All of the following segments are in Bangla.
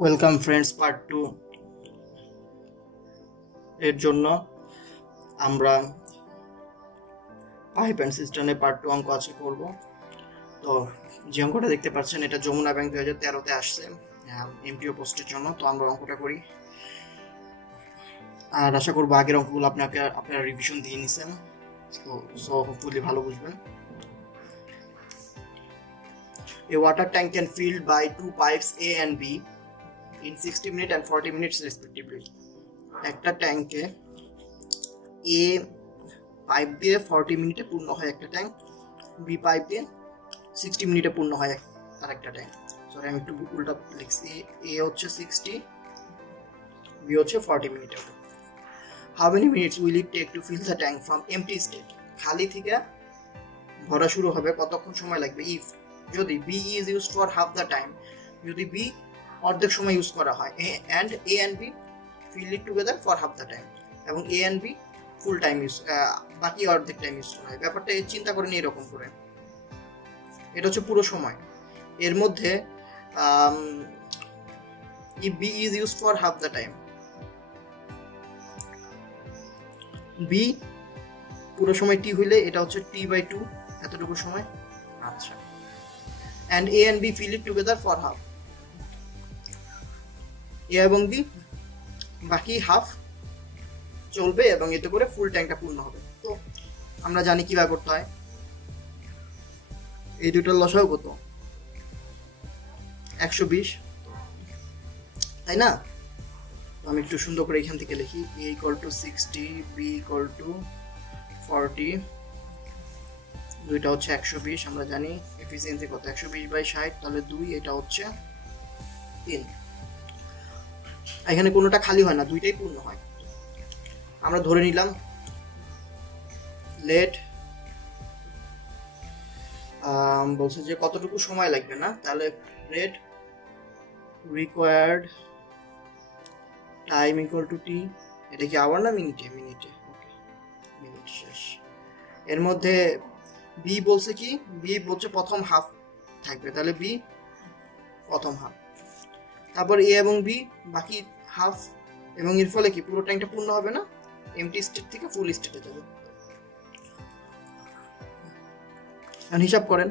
ওয়েলকাম ফ্রেন্ডস, পার্ট 2 এর জন্য আমরা পাইপ অ্যান্ড সিস্টেমে পার্ট 2 অঙ্ক আছে করব। তো যে অঙ্কটা দেখতে পাচ্ছেন এটা যমুনা ব্যাংক 2013-তে আসছে এমপিও পোস্টের জন্য। তো আমরা অঙ্কটা করি, আর আশা করবো আগের অঙ্কগুলো আপনারা রিভিশন দিয়ে নিছেন, সো হোপফুলি ভালো বুঝবেন। A water tank can filled by two pipes A and B in 60 minutes and 40 minutes respectively. একটা ট্যাঙ্কে A পাইপ দিয়ে 40 মিনিটে পূর্ণ হয় একটা ট্যাঙ্ক, B পাইপ দিয়ে 60 মিনিটে পূর্ণ হয় আর একটা ট্যাঙ্ক। সরি, আমি একটু উল্টা লিখছি, A হচ্ছে 60, B হচ্ছে 40 মিনিটে। How many minutes will it take to fill the tank from empty state? খালি থেকে ভরা শুরু হবে কতক্ষণ সময় লাগবে? If যদি B is used for half the time, যদি B অর্ধেক সময় ইউজ করা হয়, and A and B fill it together for half the time, এবং A and B full time use, বাকি অর্ধেক টাইম ইউজ করা হয়। ব্যাপারটা চিন্তা করেন এরকম করে, এটা হচ্ছে পুরো সময়। এর মধ্যে if B is used for half the time, B পুরো সময় T হইলে এটা হচ্ছে T/2, এতটুকু সময়। আচ্ছা, and A and B fill it together for half, A এবং B বাকি হাফ চলবে এবং এতে করে ফুল ট্যাঙ্কটা পূর্ণ হবে। তো আমরা জানি কিভাবে করতে হয়। এই দুটোর লসাগু কত? 120, তাই না? আমি একটু সুন্দর করে এখান থেকে লিখি, A = 60, B = 40, দুইটা হচ্ছে 120। আমরা জানি এফিসিয়েন্সি কত, 120/60, তাহলে 2, এটা হচ্ছে 3। এখানে কোনোটা খালি হয় না, দুইটাই পূর্ণ হয়। আমরা ধরে নিলাম লেট বলছে যে কতটুকু সময় লাগবে, না? তাহলে রেট রিকোয়ার্ড টাইম = T। এটা কি আওয়ার না মিনিটে? মিনিটে। ওকে, মিনিট শেষ। এর মধ্যে বি বলছে কি, বি বলছে প্রথম হাফ থাকবে, তাহলে বি প্রথম হাফ। তারপর এ এবং বি বাকি হাফ, এবং এর ফলে কি পুরো ট্যাঙ্কটা পূর্ণ হবে না, এমটি স্টেট থেকে ফুল স্টেটে যাবে। এখন হিসাব করেন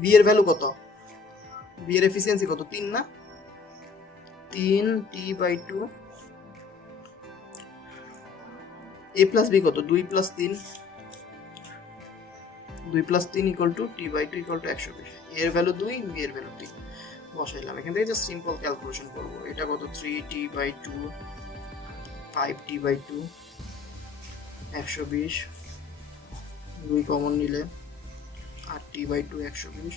বি এর ভ্যালু কত, বি এর এফিসিয়েন্সি কত? 3 না? 3 T/2, A + B কত? 2 + 3, 2 + 3 = T/2 = 120। এর ভ্যালু 2, B এর ভ্যালু 3 বসাইলাম। এখান থেকে জাস্ট সিম্পল ক্যালকুলেশন করব। এটা কত? 3T/2, 5T/2, 120, 2 কমন নিলে 8T/2, 120,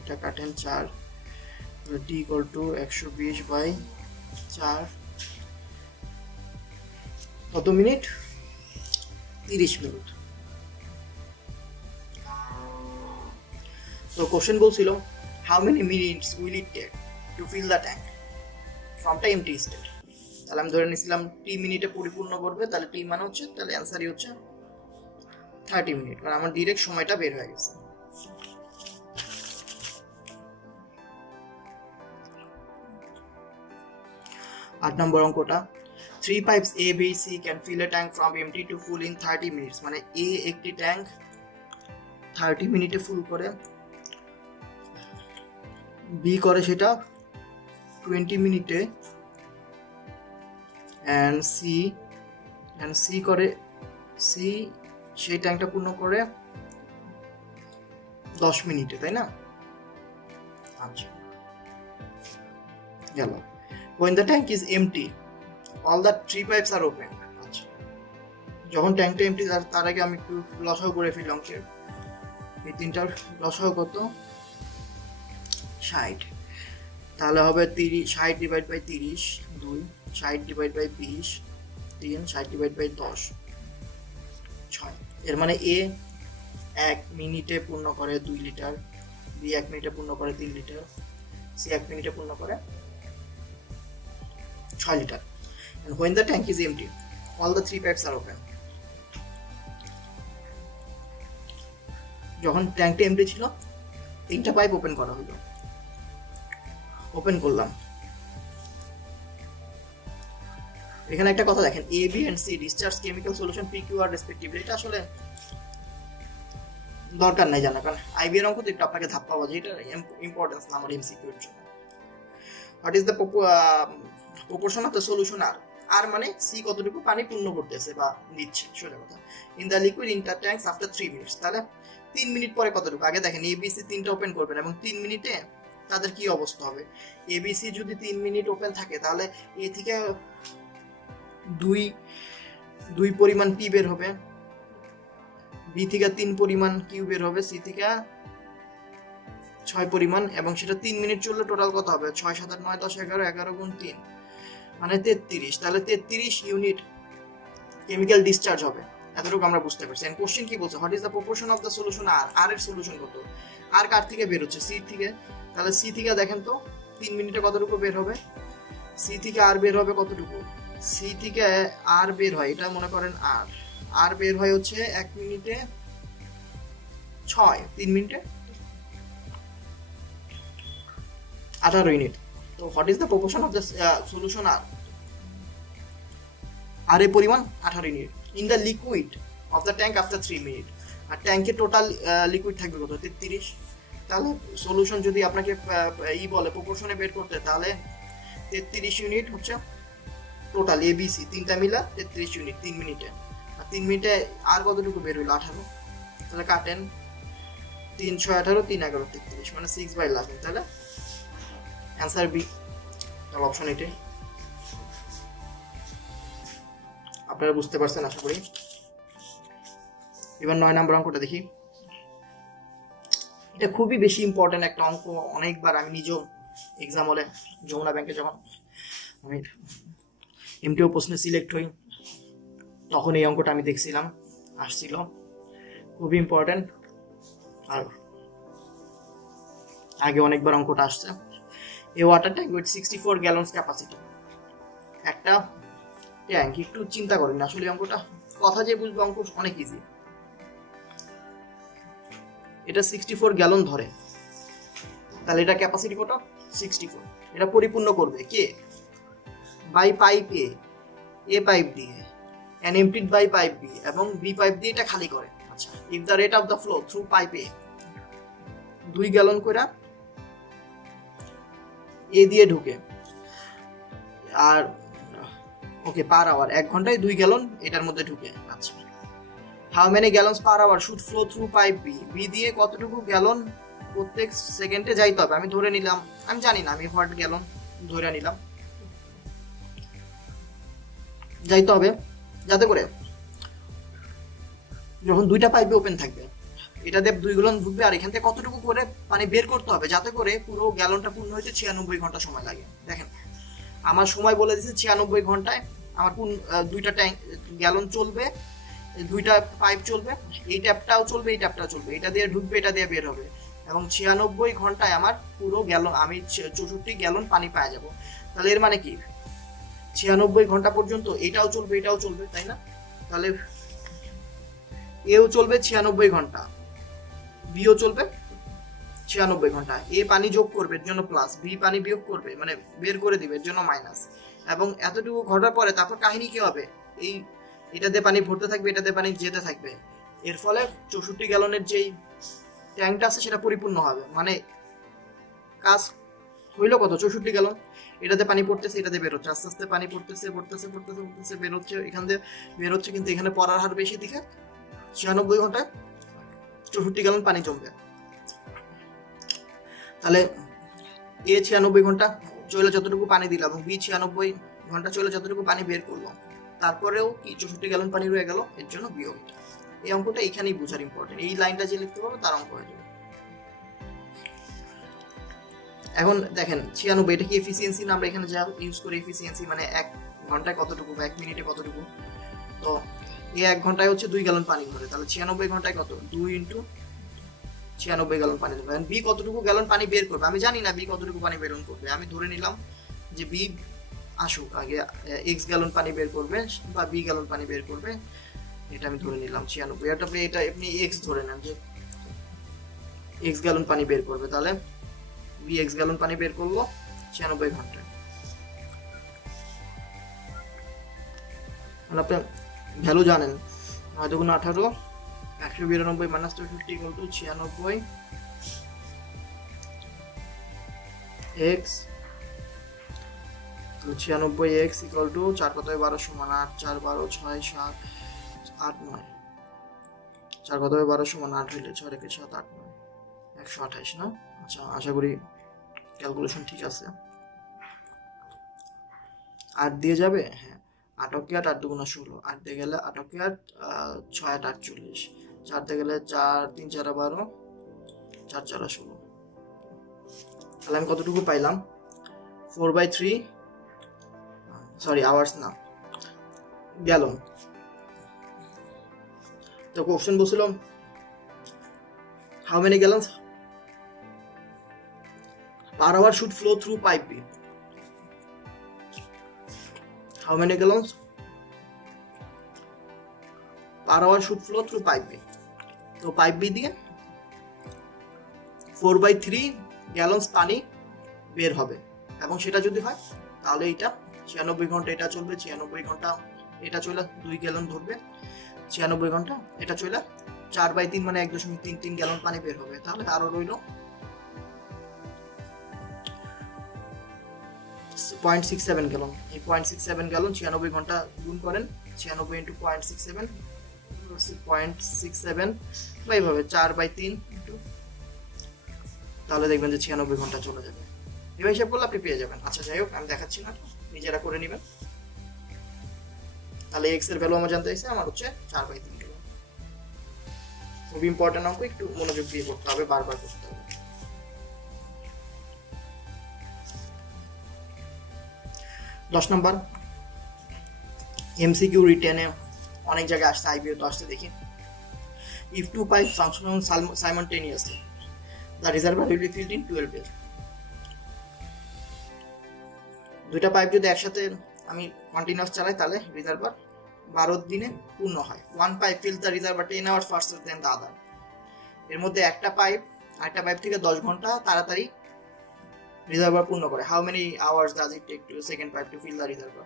এটা কাটেন 4, T = 120/4, কত মিনিট? 30 মিনিট। তো কোশ্চেন বলছিল how many minutes will it take to fill the tank from the empty state? তাহলে আমি ধরে নিয়েছিলাম T মিনিটে পরিপূর্ণ করবে, তাহলে T মানে হচ্ছে, তাহলে অ্যান্সারই হচ্ছে 30 মিনিট, কারণ আমার ডিরেক্ট সময়টা বের হয়ে গেছে। আট নম্বর অঙ্কটা, 3 pipes A, B, C can fill a tank from empty to full in 30 minutes, মানে A একটি ট্যাঙ্ক 30 মিনিটে ফুল করে, B করে সেটা 20 মিনিটে, and C করে, C সেই ট্যাঙ্কটা পূর্ণ করে 10 মিনিটে, তাই না? আচ্ছা, গেল। When the tank is empty, all the 3 pipes are open. আচ্ছা, যখন ট্যাঙ্কটা এমটি, তার আগে আমি একটু লসাগু করে ফেলি অঙ্কের। এই তিনটার লসাগু কত? 60, তাহলে হবে 60 / 30, 2, 60 / 20, 3, 60 / 10, 6। এর মানে A 1 মিনিটে পূর্ণ করে 2 লিটার, B 1 মিনিটে পূর্ণ করে 3 লিটার, C 1 মিনিটে পূর্ণ করে 6 litre. And when the tank is empty, all the 3 pipes are open. যখন ট্যাঙ্কটা এমটি ছিল 3টা পাইপ ওপেন করা হলো, ওপেন করলাম। এখানে একটা কথা দেখেন, A B and C discharge chemical solution P Q R respectively, এটা আসলে দরকার নাই জানা, কারণ আইবি এর অঙ্ক তো একটু আপনাকে ধাপ্পা বাজে, এটা ইম্পর্টেন্স না আমার এমসিকিউ এর জন্য। What is the proportion of the solution R, R মানে সি কতটুকু পানি পূর্ণ করতেছে বা দিচ্ছে, সোজা কথা। In the liquid inter tanks after 3 minutes, তাহলে 3 মিনিট পরে কতটুকু, আগে দেখেন এবিসি 3টা ওপেন করবেন এবং 3 মিনিটে তাদের কি অবস্থা হবে। এবিসি যদি 3 মিনিট ওপেন থাকে তাহলে এ থেকে 2 পরিমাণ পি বের হবে, বি থেকে 3 পরিমাণ কিউ বের হবে, সি থেকে 6 পরিমাণ, এবং সেটা 3 মিনিট চললে টোটাল কত হবে, 6 7 8 9 10 11, 11 গুণ 3 মানে 33, তাহলে 33 ইউনিট কেমিক্যাল ডিসচার্জ হবে। এতটুকু আমরা বুঝতে পারছি। এন্ড কোশ্চেন কি বলছে, what is the proportion of the solution R, R এর সলিউশন কত, আর কার থেকে বের হচ্ছে, সি থেকে। তাহলে সি থেকে দেখেন তো 3 মিনিটে কতটুকু বের হবে, সি থেকে আর বের হবে কতটুকু, সি থেকে আর বের হয়, এটা মনে করেন আর বের হয় হচ্ছে 1 মিনিটে 6, 3 মিনিটে 18 ইউনিট। তো what is the proportion of the solution R এর পরিমাণ 18 unit in the liquid of the tank after 3 minute. আর ট্যাঙ্কে টোটাল লিকুইড থাকবে কত, 33। তাহলে সলিউশন যদি আপনাকে বলে প্রপোর্শনে বের করতে, তাহলে 33 ইউনিট হচ্ছে টোটাল এবিসি 3টা মিলা 33 ইউনিট 3 মিনিটে। আর 3 মিনিটে আর কতটুকু বের হইলো, 18। তাহলে কাটেন 318 3 11 33 মানে 6/11। তাহলে অ্যান্সার বি, তাহলে অপশন এটাই। আপনারা বুঝতে পারছেন আশা করি। এবার 9 নম্বর অঙ্কটা দেখি। এটা খুবই বেশি ইম্পর্টেন্ট একটা অঙ্ক, অনেকবার আমি নিজেও এক্সাম হলে যমুনা ব্যাংকে যখন আমি এমটিও প্রশ্নে সিলেক্ট হই তখন এই অঙ্কটা আমি দেখছিলাম, আসছিল, খুবই ইম্পর্টেন্ট। আর আগে অনেকবার অঙ্কটা আসছে। এই ওয়াটার ট্যাঙ্ক উইথ 64 গ্যালনস ক্যাপাসিটি, একটা ট্যাঙ্ক, একটু চিন্তা করেন আসলে অঙ্কটা, কথা যে বুঝবে অঙ্ক অনেক ইজি। এটা 64 গ্যালন ধরে, তাহলে এটা ক্যাপাসিটি কত, 64। এটা পরিপূর্ণ করবে কে, বাই পাইপ এ পাইপ দিয়ে, and emptied by pipe B, এবং বি পাইপ দিয়ে এটা খালি করে। আচ্ছা, if the rate of the flow through pipe A 2 gallon করে এ দিয়ে ঢুকে, আর ওকে পার আওয়ার 1 ঘন্টায় 2 গ্যালন এটার মধ্যে ঢুকে। আচ্ছা, how many gallons per hour should flow through pipe B, B দিয়ে কতটুকু গ্যালন প্রত্যেক সেকেন্ডে যাইতে হবে। আমি ধরে নিলাম, আমি জানি না, আমি হোয়াট গ্যালন ধরে নিলাম, যাইতে হবে, যাতে করে যখন 2টা পাইপে ওপেন থাকবে এটা দিয়ে 2 গ্যালন ঢুকবে, আর এখান থেকে কতটুকু করে পানি বের করতে হবে যাতে করে পুরো গ্যালনটা পূর্ণ হইতে 96 ঘন্টা সময় লাগে। দেখেন আমার সময় বলে দিচ্ছে 96 ঘন্টায় আমার 2টা ট্যাঙ্ক গ্যালন চলবে, 2টা পাইপ চলবে, এই ট্যাপটাও চলবে, এই ট্যাপটাও চলবে, এটা দিয়ে ঢুকবে, এটা দিয়ে বের হবে, এবং 96 ঘন্টায় আমার পুরো গ্যালন, আমি 64 গ্যালন পানি পাওয়া যাব। তাহলে এর মানে কি, 96 ঘন্টা পর্যন্ত এটাও চলবে, এটাও চলবে, তাই না? তাহলে এও চলবে 96 ঘন্টা, বিও চলবে 96 ঘন্টা। এ পানি যোগ করবে এর জন্য প্লাস, বি পানি বিয়োগ করবে মানে বের করে দিবে এর জন্য মাইনাস। এবং এতটুকু ঘটার পরে তারপর কাহিনী কি হবে, এই এটাতে পানি ভরতে থাকবে, এটাতে পানি যেতে থাকবে, এর ফলে 64 গ্যালনের যেই ট্যাঙ্কটা আছে সেটা পরিপূর্ণ হবে। মানে কাজ হইলো কত, 64 গ্যালন, এটাতে পানি পড়তেছে, এটাতে বের হচ্ছে, আস্তে আস্তে পানি পড়তেছে পড়তেছে পড়তেছে পড়তেছে বের হচ্ছে, এখান থেকে বের হচ্ছে, কিন্তু এখানে পড়ার হার বেশি দিকে 96 ঘন্টায় 64 গ্যালন পানি জমবে। তাহলে এ 96 ঘন্টা চলে যতটুকু পানি দিলাম, এবং বি 96 ঘন্টা চলে যতটুকু পানি বের করলাম, তারপরেও কি 64 গ্যালন পানি রয়ে গেল, এর জন্য বিয়োগ। এই অঙ্কটা এইখানেই বোঝার ইম্পর্টেন্ট, এই লাইনটা যে লিখতে পারবো তার অঙ্ক হয়ে যাবে। এখন দেখেন 96, এটা কি এফিসিয়েন্সি না, আমরা এখানে যা ইউজ করি এফিসিয়েন্সি মানে 1 ঘন্টায় কতটুকু বা 1 মিনিটে কতটুকু। তো এই 1 ঘন্টায় হচ্ছে 2 গ্যালন পানি ধরে, তাহলে 96 ঘন্টায় কত, 2 × 96 গ্যালন পানি ধরবে। বি কতটুকু গ্যালন পানি বের করবে আমি জানি না, বি কতটুকু পানি বের করবে, আমি ধরে নিলাম যে বি আসুক আগে, এক্স গ্যালন পানি বের করবে বা বি গ্যালন পানি বের করবে, এটা আমি ধরে নিলাম 96। এটা আপনি এক্স ধরে নেন যে x গ্যালন পানি বের করবে, তাহলে v x গ্যালন পানি বের করলো 96 ঘন্টায়। মানে আপনি ভ্যালু জানেন, 9 × 18 192 - 350 = 96 x, তো 96x = 4 × 12 = 8, 4 12 6 7 8 9, 4 × 12 = 8 হইলে 6 × 7 8 9 128 না? আচ্ছা, আশা করি ক্যালকুলেশন ঠিক আছে। 8 দিয়ে যাবে, হ্যাঁ 8 × 8 8 × 16, 8 দিয়ে গেলে 8 × 8 6 × 8 48, 4 দিয়ে গেলে 4 3 4 12, 4 4 16। তাহলে আমি কতটুকু পাইলাম? 4/3, সরি আওয়ার্স না, গ্যালন। তো কোশ্চেন বলছিল how many গ্যালন্স per hour should flow through pipe B? How many gallons per hour should flow through pipe B? তো পাইপ বি দিয়ে 4/3 গ্যালন্স পানি বের হবে, এবং সেটা যদি হয় তাহলে এটা 96 ঘন্টা এটা চলবে, 96 ঘন্টা এটা চলে 2 গ্যালন ধরবে, 96 ঘন্টা এটা চলে 4/3 মানে 1.33 গ্যালন পানি বের হবে। তাহলে আরো রইল 0.67 গ্যালন। এই 0.67 গ্যালন 96 ঘন্টা গুণ করেন, 96 × 0.67 0.67 বা এইভাবে 4/3, তাহলে দেখবেন যে 96 ঘন্টা চলে যাবে। এভাবে হিসাব করলে আপনি পেয়ে যাবেন। আচ্ছা যাই হোক, আমি দেখাচ্ছি না, নিজেরা করে নেবেন। তাহলে এক্স এর ভ্যালু আমার জানতে চাইছে, আমার হচ্ছে 4/3 গ্যালন। খুব ইম্পর্টেন্ট অঙ্ক, একটু মনোযোগ দিয়ে করতে হবে, বারবার করতে হবে। 10 নম্বর এমসিকিউ রিটেনে অনেক জায়গায় আসছে, আইবিও তো আসছে। দেখি, if two pipes function simultaneously, the reservoir will be filled in 12 days. দুইটা পাইপ যদি একসাথে আমি কন্টিনিউয়াস চালাই তাহলে রিজার্ভার 12 দিনে পূর্ণ হয়। one pipe fills the reservoir 10 hours faster than the other. এর মধ্যে একটা পাইপ আরেকটা পাইপ থেকে 10 ঘন্টা তাড়াতাড়ি রিজার্ভার পূর্ণ করে। How many hours does it take to second pipe to fill the reservoir?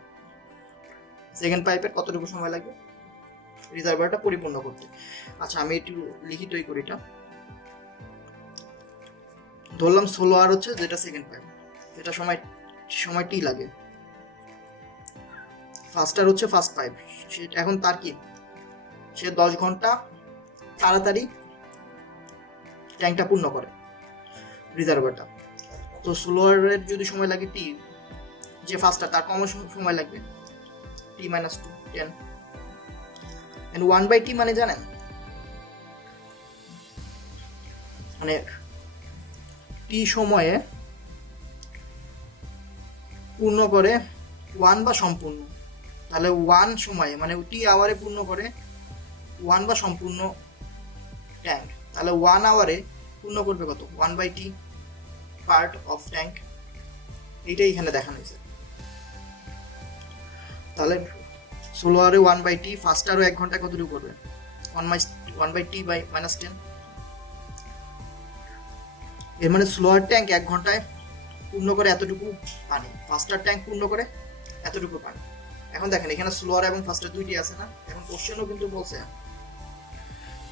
Second পাইপের কতটুকু সময় লাগবে রিজার্ভারটা পরিপূর্ণ করতে? আচ্ছা, আমি একটু লিখিতই করি। এটা ধরলাম 16 আওয়ার হচ্ছে যেটা সেকেন্ড পাইপ, এটা সময় টি লাগে। ফার্স্টার হচ্ছে ফার্স্ট পাইপ, এখন তার কি, সে 10 ঘন্টা তাড়াতাড়ি ট্যাঙ্কটা পূর্ণ করে রিজার্ভারটা। তো স্লোয়ারের যদি সময় লাগে টি, যে ফার্স্টার তার কম সময় লাগবে টি - 2 10, and 1/t মানে জানেন, মানে টি সময়ে পূর্ণ করে 1 বা সম্পূর্ণ। তাহলে 1 সময়ে মানে টি আওয়ারে পূর্ণ করে 1 বা সম্পূর্ণ ট্যাঙ্ক। তাহলে 1 আওয়ারে পূর্ণ করবে কত? 1/t part of tank. এইটাই এখানে দেখানো হয়েছে। তাহলে 16 আওয়ারে 1/t, ফার্স্টারও 1 ঘন্টা কতটুকু করবে? 1/t - 10। এর মানে স্লোয়ার ট্যাঙ্ক 1 ঘন্টায় পূর্ণ করে এতটুকু পানি, ফার্স্টার ট্যাঙ্ক পূর্ণ করে এতটুকু পানি। এখন দেখেন এখানে স্লোয়ার এবং ফার্স্টার দুইটি আছে না? এখন কোশ্চেনও কিন্তু বলছে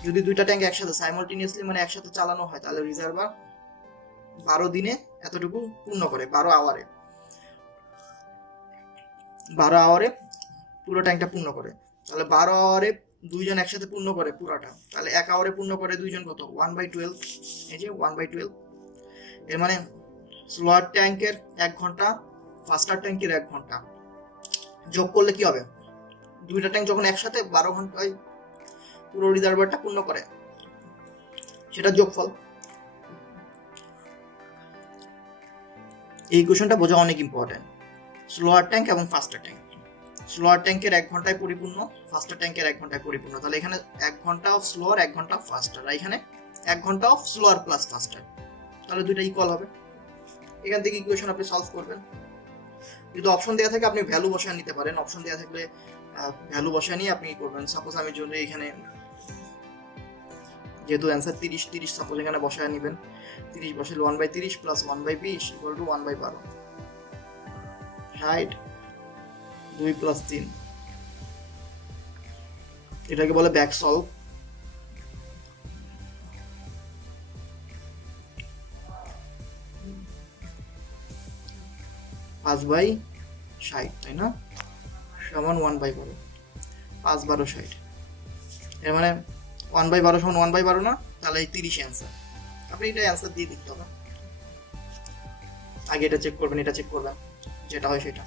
যদি দুইটা ট্যাঙ্ক একসাথে সাইমালটেনিয়াসলি মানে একসাথে চালানো হয় তাহলে রিজার্ভার 12 দিনে এতটুকু পূর্ণ করে, 12 আওয়ারে পুরো ট্যাঙ্কটা পূর্ণ করে। তাহলে 12 আওয়ারে দুইজন একসাথে পূর্ণ করে পুরোটা, তাহলে 1 আওয়ারে পূর্ণ করে দুইজন কত? 1/12। এই যে 1/12। এর মানে স্লোয়ার ট্যাঙ্কের 1 ঘন্টা, ফার্স্টার ট্যাঙ্কের 1 ঘন্টা যোগ করলে কি হবে? দুইটা ট্যাঙ্ক যখন একসাথে 12 ঘন্টায় পুরো রিজার্ভারটা পূর্ণ করে, সেটা যোগফল। এই কোশ্চেনটা বোঝা অনেক ইম্পর্টেন্ট। স্লোয়ার ট্যাঙ্ক এবং ফাস্টার ট্যাঙ্ক, স্লোয়ার ট্যাঙ্কের 1 ঘন্টায় পরিপূর্ণ, ফাস্টার ট্যাঙ্কের 1 ঘন্টায় পরিপূর্ণ। তাহলে এখানে 1 ঘন্টা অফ স্লোয়ার, 1 ঘন্টা অফ ফাস্টার, আর এখানে 1 ঘন্টা অফ স্লোয়ার প্লাস ফাস্টার। তাহলে দুইটা ইকুয়াল হবে। এখান থেকে ইকুয়েশন আপনি সলভ করবেন। যদি অপশন দেওয়া থাকে আপনি ভ্যালু বসায় নিতে পারেন, অপশন দেওয়া থাকলে ভ্যালু বসায় নিয়ে আপনি কি করবেন? সাপোজ আমি যদি এখানে যেহেতু অ্যান্সার 30 30 সাপোজ এখানে বসায় নেবেন, 30 বসালে 1/30 প্লাস 1/20 ইকুয়াল টু 1/12, 60, 2 প্লাস 3, এটাকে বলে ব্যাক সলভ। পাঁচ বাই 60 তাই না, সমান 1/12, 5 12 60, এর মানে 1/12 সমান 1/12 না, তাহলে এই 30 অ্যান্সার। আপনি এটা অ্যান্সার দিয়ে দিতে হবে, আগে এটা চেক করবেন, এটা চেক করবেন, যেটা হয় সেটা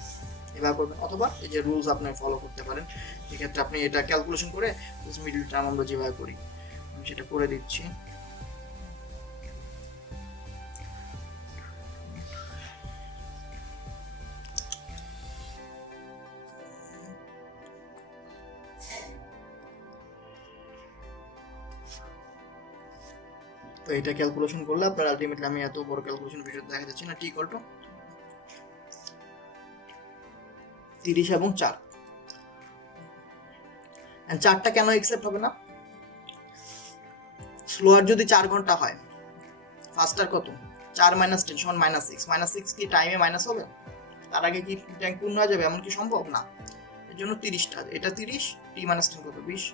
এবার করবেন, অথবা এই যে রুলস আপনি ফলো করতে পারেন। এক্ষেত্রে আপনি এটা ক্যালকুলেশন করে মিডল টার্ম আমরা যেভাবে করি আমি সেটা করে দিচ্ছি। তো এটা ক্যালকুলেশন করলে আপনার আলটিমেটলি, আমি এত বড় ক্যালকুলেশন ভিডিও দেখা যাচ্ছে না, টি ইকুয়াল টু 30 এবং 4। এন্ড 4টা কেন অ্যাকসেপ্ট হবে না? স্লোয়ার যদি 4 ঘন্টা হয়, ফাস্টার কত? 4 - 10 সমান -6, -6 কি টাইমে মাইনাস হবে? তার আগে কি ট্যাঙ্ক পূর্ণ হয়ে যাবে? এমন কি সম্ভব না। এর জন্য 30টা, এটা 30, টি - 10 কত? 20।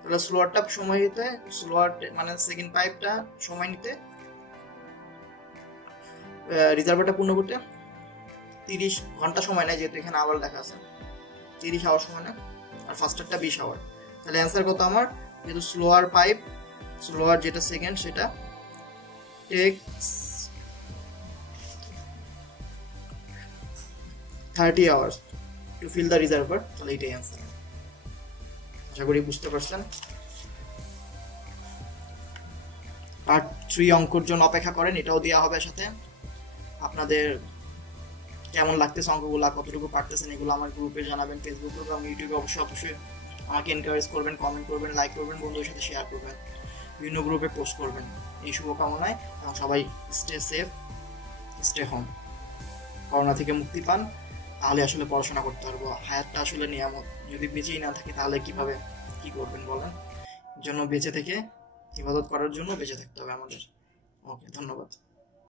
তাহলে স্লোয়ারটা সময় নিতে, স্লোয়ার মানে সেকেন্ড পাইপটা সময় নিতে, রিজার্ভারটা পূর্ণ করতে 30 ঘন্টা সময় নেয়, যেহেতু এখানে আওয়ার লেখা আছে, 30 আওয়ার সময় নেয়, আর ফাস্টারটা 20 আওয়ার। তাহলে অ্যান্সার কত আমার? যেহেতু স্লোয়ার পাইপ, স্লোয়ার যেটা সেকেন্ড সেটা takes 30 hours to fill the reservoir, তাহলে এটাই অ্যান্সার। আশা করি বুঝতে পারছেন। পার্ট 3 অঙ্কর জন্য অপেক্ষা করেন, এটাও দেওয়া হবে সাথে। আপনাদের কেমন লাগতেছে অঙ্কগুলো, কতটুকু পারতেছেন, এগুলো আমার গ্রুপে জানাবেন, ফেসবুক গ্রুপ এবং ইউটিউবে অবশ্যই আমাকে এনকারেজ করবেন, কমেন্ট করবেন, লাইক করবেন, বন্ধুদের সাথে শেয়ার করবেন, বিভিন্ন গ্রুপে পোস্ট করবেন। এই শুভকামনায়, এবং সবাই stay safe, stay home, corona থেকে মুক্তি পান, তাহলে আসলে পড়াশোনা করতে পারবো। হায়াতটা আসলে নিয়ামত, যদি বেঁচেই না থাকি তাহলে কিভাবে কি করবেন বলেন? জন্য বেঁচে থেকে ইবাদত করার জন্য বেঁচে থাকতে হবে আমাদের। ওকে, ধন্যবাদ।